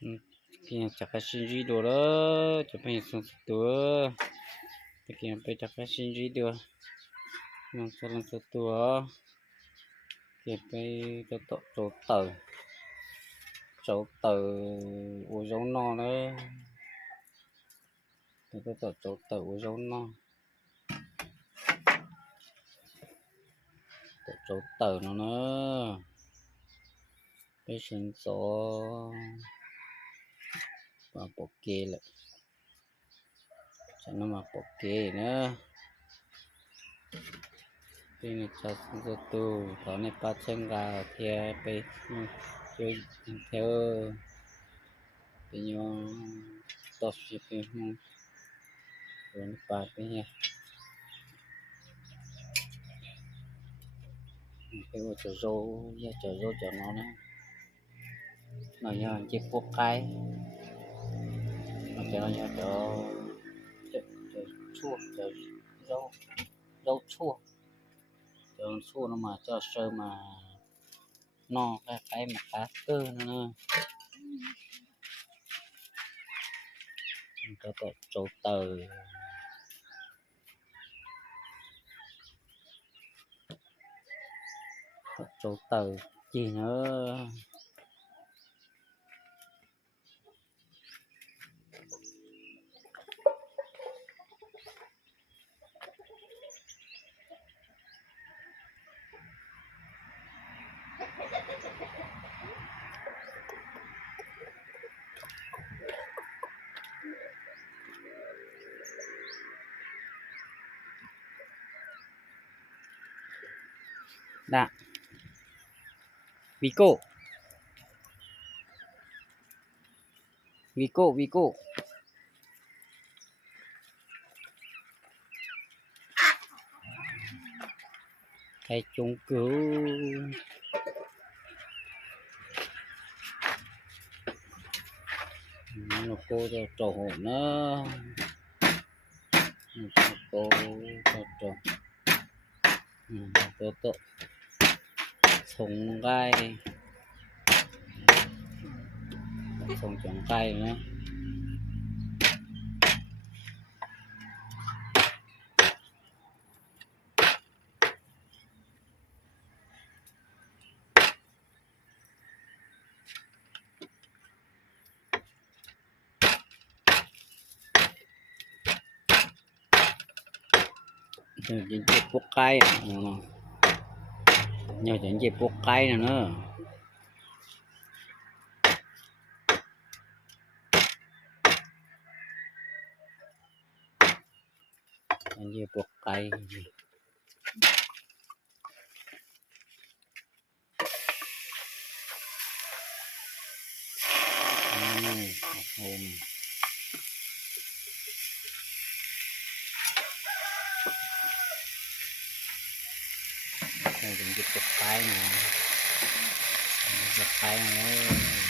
kia chắc là sinh duy đồ đó chụp hình xong cái kia bây chắc là sinh duy đồ nằm xong lần xong kia bây cho tổ chỗ tờ chỗ tờ uống dấu no nữa cái cái tổ chỗ tờ uống dấu no tổ chỗ tờ nó nữa cái sinh số và bộ kia lại cho nó mà bộ nữa. Cái này cho sinh tu đó này ba chân gà chơi theo cái nhau tốt gì cái mong rồi nó ba cái nha cái một chỗ rô chỗ rô chỗ nó nữa. Nó nhờ chiếc quốc cái nó cho nó nhờ chỗ chỗ chỗ chua chỗ rau rau chua. Chỗ chua nó mà cho sơ mà no, cái cái mà cá cơ nó nữa có tổ chỗ từ chỗ từ gì nữa. Vico Vico Vico thầy chúng cứu. Nó cô cho trò hổ nó. Nó cô cho 崇拜，崇崇拜呢？เดี๋ยวจะพวกไก่เนะ เนี่ยจงเจ็บพวกไก่นะเนอะอันนี้พวกไก่อืมหอม หยุดกดไปหน่ยหยุดไปหน่ย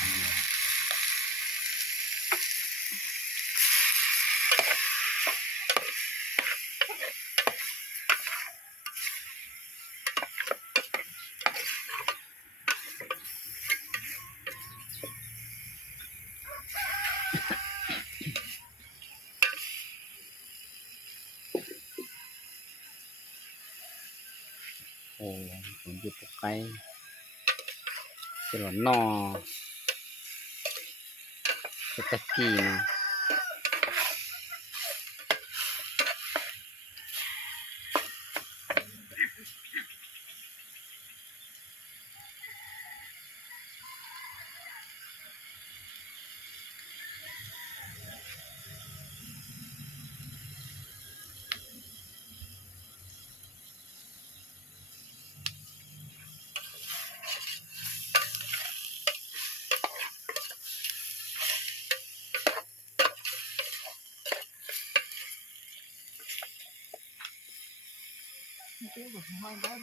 เป็นหนอนตะกี้นะ Ayun, gusto mo ang dad.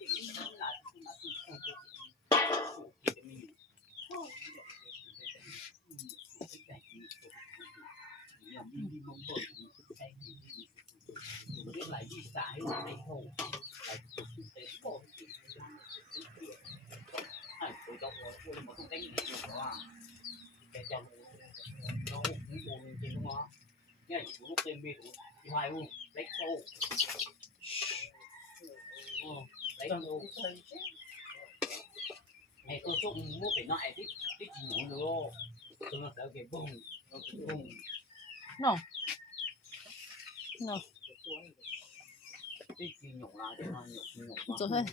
đi xài lại hồ lại tụt tới bộ ai tôi đâu có tôi mà không đánh gì được đó cái trong nó cũng buồn trên nó nghe chủ lúc tên thủ thì hoài u lấy sâu. Lấy sâu. mày tôi chụp mua phải lại cái cái gì nữa nữa. Tôi nó sẽ cái bùng nó cái bùng no no 走开。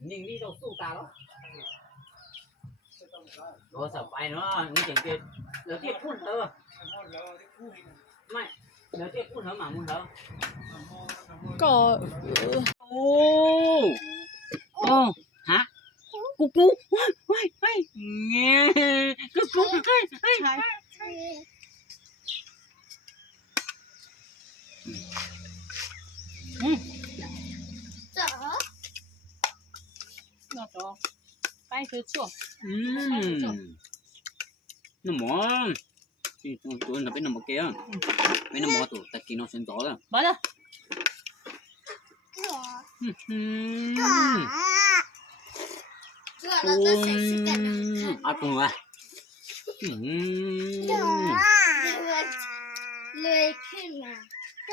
nhìn đi đâu sụt tao đó đồ sập bay nó nó chỉnh kia nó tiếp phun thơ mày nó tiếp phun thơ mà muốn thơ có 嗯，那毛啊，做那边那么高啊，那边那么陡，但技能先找了。找。嗯嗯。找。嗯。阿公啊。嗯。找。你去吗？找。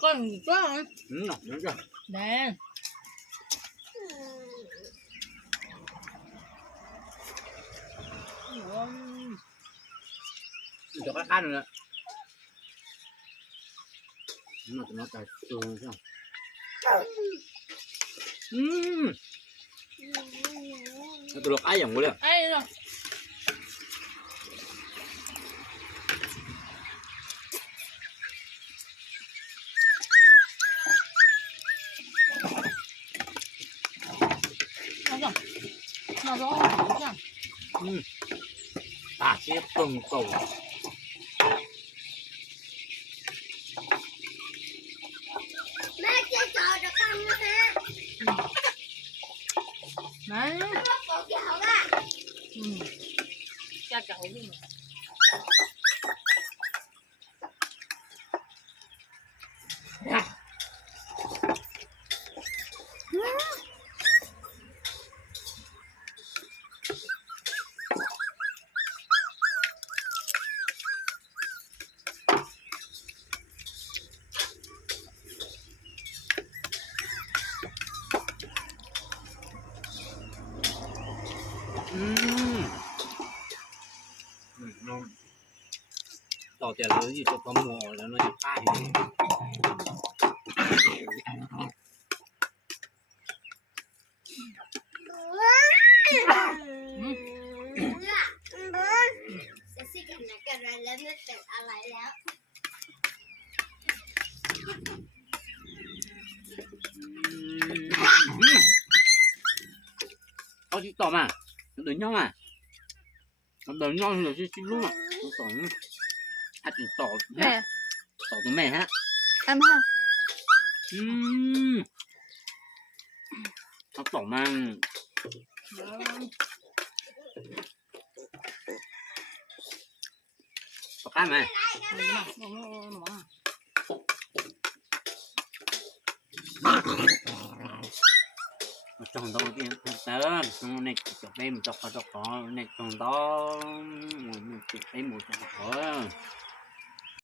có con gì quá không? Ừ, đúng rồi. Đây. Cho cá cá nữa. Nó nó cà chua không? Ừm. Nó được ai dòng quá đấy. À? Ai rồi. 接蹦蹦。แม่จะจอดจะฟังนะฮะไหน ปกเดี๋ยวอะ อืมจากเก่าวิ่ง ต่อจะเราอยู่ตัวามงอแล้วเราจะพาดเซ็กซี่กันนะกันแล้วไม่เป็นอะไรแล้วเอาที่ต่อมาเดินย่องอะเดินย่องเดี๋ยวชิ้นลูกอะต่อ ถ้าถึงต่อแม่ต่อตรงแม่ฮะอันค่ะอืมชอบต่อมั่งตปากกาไหมจองตองที่เติมตรงในจบไปมันจบก็จบก็ในจองตองมันจบไปหมดจบก็